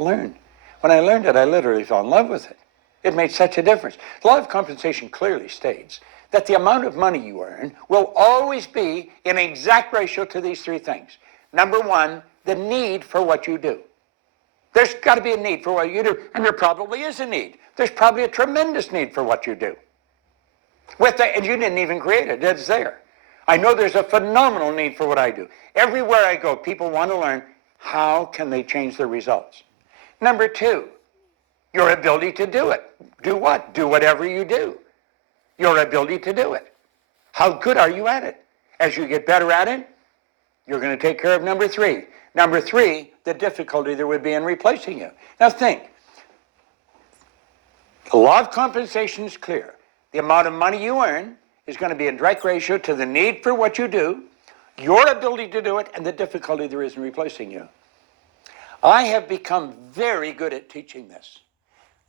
learn. When I learned it, I literally fell in love with it. It made such a difference. The law of compensation clearly states that the amount of money you earn will always be in exact ratio to these three things. Number one, the need for what you do. There's got to be a need for what you do, and there probably is a need. There's probably a tremendous need for what you do. And you didn't even create it, it's there. I know there's a phenomenal need for what I do. Everywhere I go, people want to learn how can they change their results. Number two, your ability to do it. Do what? Do whatever you do. Your ability to do it. How good are you at it? As you get better at it, you're going to take care of number three. Number three, the difficulty there would be in replacing you. Now think, the law of compensation is clear. The amount of money you earn is going to be in direct ratio to the need for what you do, your ability to do it, and the difficulty there is in replacing you. I have become very good at teaching this.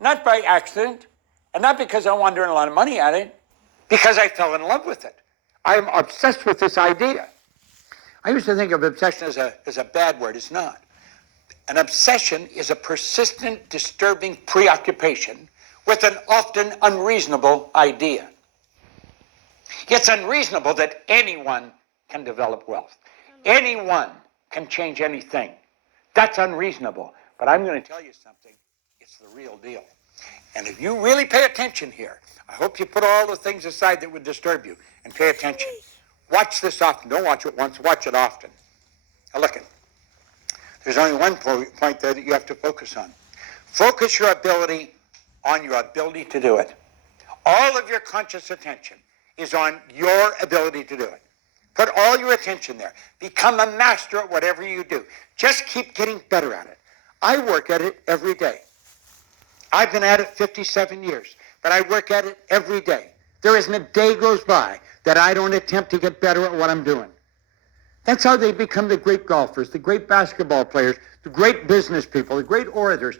Not by accident, and not because I wanted to earn a lot of money at it, because I fell in love with it. I am obsessed with this idea. I used to think of obsession as a bad word. It's not. An obsession is a persistent, disturbing preoccupation with an often unreasonable idea. It's unreasonable that anyone can develop wealth. Anyone can change anything. That's unreasonable. But I'm going to tell you something. It's the real deal. And if you really pay attention here, I hope you put all the things aside that would disturb you and pay attention. Watch this often. Don't watch it once. Watch it often. Now look, there's only one point there that you have to focus on. Focus your ability on your ability to do it. All of your conscious attention is on your ability to do it. Put all your attention there. Become a master at whatever you do. Just keep getting better at it. I work at it every day. I've been at it 57 years, but I work at it every day. There isn't a day goes by that I don't attempt to get better at what I'm doing. That's how they become the great golfers, the great basketball players, the great business people, the great orators.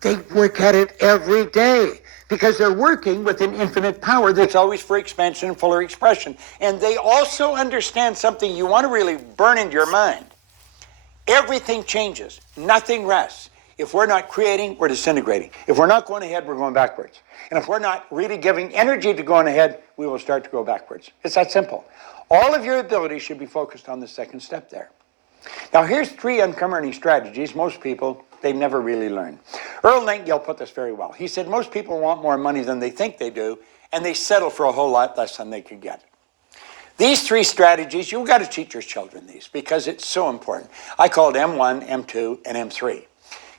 They work at it every day because they're working with an infinite power that's always for expansion and fuller expression. And they also understand something you want to really burn into your mind. Everything changes. Nothing rests. If we're not creating, we're disintegrating. If we're not going ahead, we're going backwards. And if we're not really giving energy to going ahead, we will start to go backwards. It's that simple. All of your abilities should be focused on the second step there. Now here's 3 income earning strategies most people, they never really learn. Earl Nightingale put this very well. He said most people want more money than they think they do, and they settle for a whole lot less than they could get. These 3 strategies, you've got to teach your children these because it's so important. I call it M1, M2, and M3.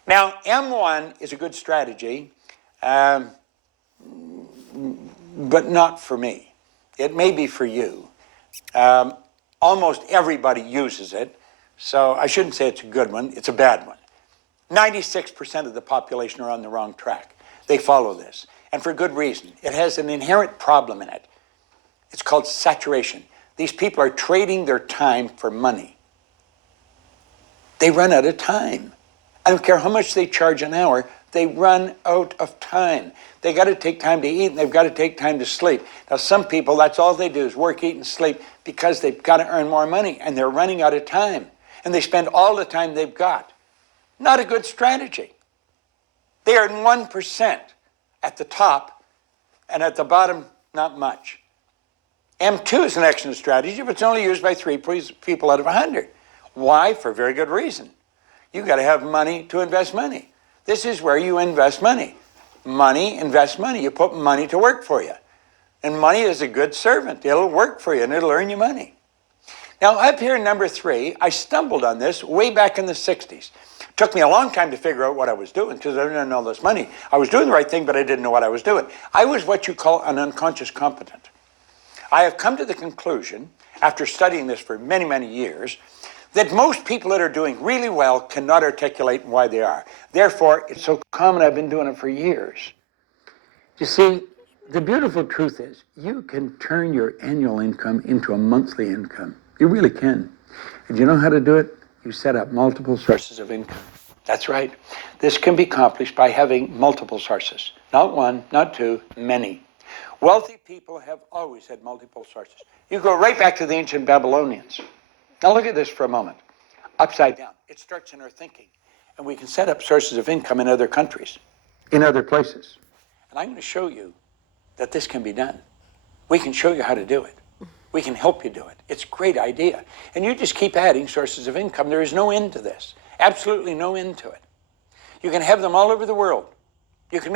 Now, M1 is a good strategy, but not for me. It may be for you. Almost everybody uses it, so I shouldn't say it's a good one, it's a bad one. 96% of the population are on the wrong track. They follow this, and for good reason. It has an inherent problem in it. It's called saturation. These people are trading their time for money. They run out of time. I don't care how much they charge an hour, they run out of time. They got to take time to eat, and they've got to take time to sleep. Now, some people, that's all they do is work, eat, and sleep because they've got to earn more money, and they're running out of time. And they spend all the time they've got. Not a good strategy. They earn 1% at the top, and at the bottom, not much. M2 is an excellent strategy, but it's only used by 3 people out of 100. Why? For a very good reason. You've got to have money to invest money. This is where you invest money. Money, invest money. You put money to work for you. And money is a good servant. It'll work for you, and it'll earn you money. Now, up here in number 3, I stumbled on this way back in the 60s. It took me a long time to figure out what I was doing because I didn't know this money. I was doing the right thing, but I didn't know what I was doing. I was what you call an unconscious competent. I have come to the conclusion, after studying this for many, many years, that most people that are doing really well cannot articulate why they are. Therefore, it's so common. I've been doing it for years. You see, the beautiful truth is you can turn your annual income into a monthly income. You really can. And you know how to do it? You set up multiple sources of income. That's right. This can be accomplished by having multiple sources. Not 1, not 2, many. Wealthy people have always had multiple sources. You go right back to the ancient Babylonians. Now look at this for a moment. Upside down. It starts in our thinking. and we can set up sources of income in other countries, in other places. And I'm going to show you that this can be done. We can show you how to do it. We can help you do it. It's a great idea. And you just keep adding sources of income. There is no end to this. Absolutely no end to it. You can have them all over the world. You can make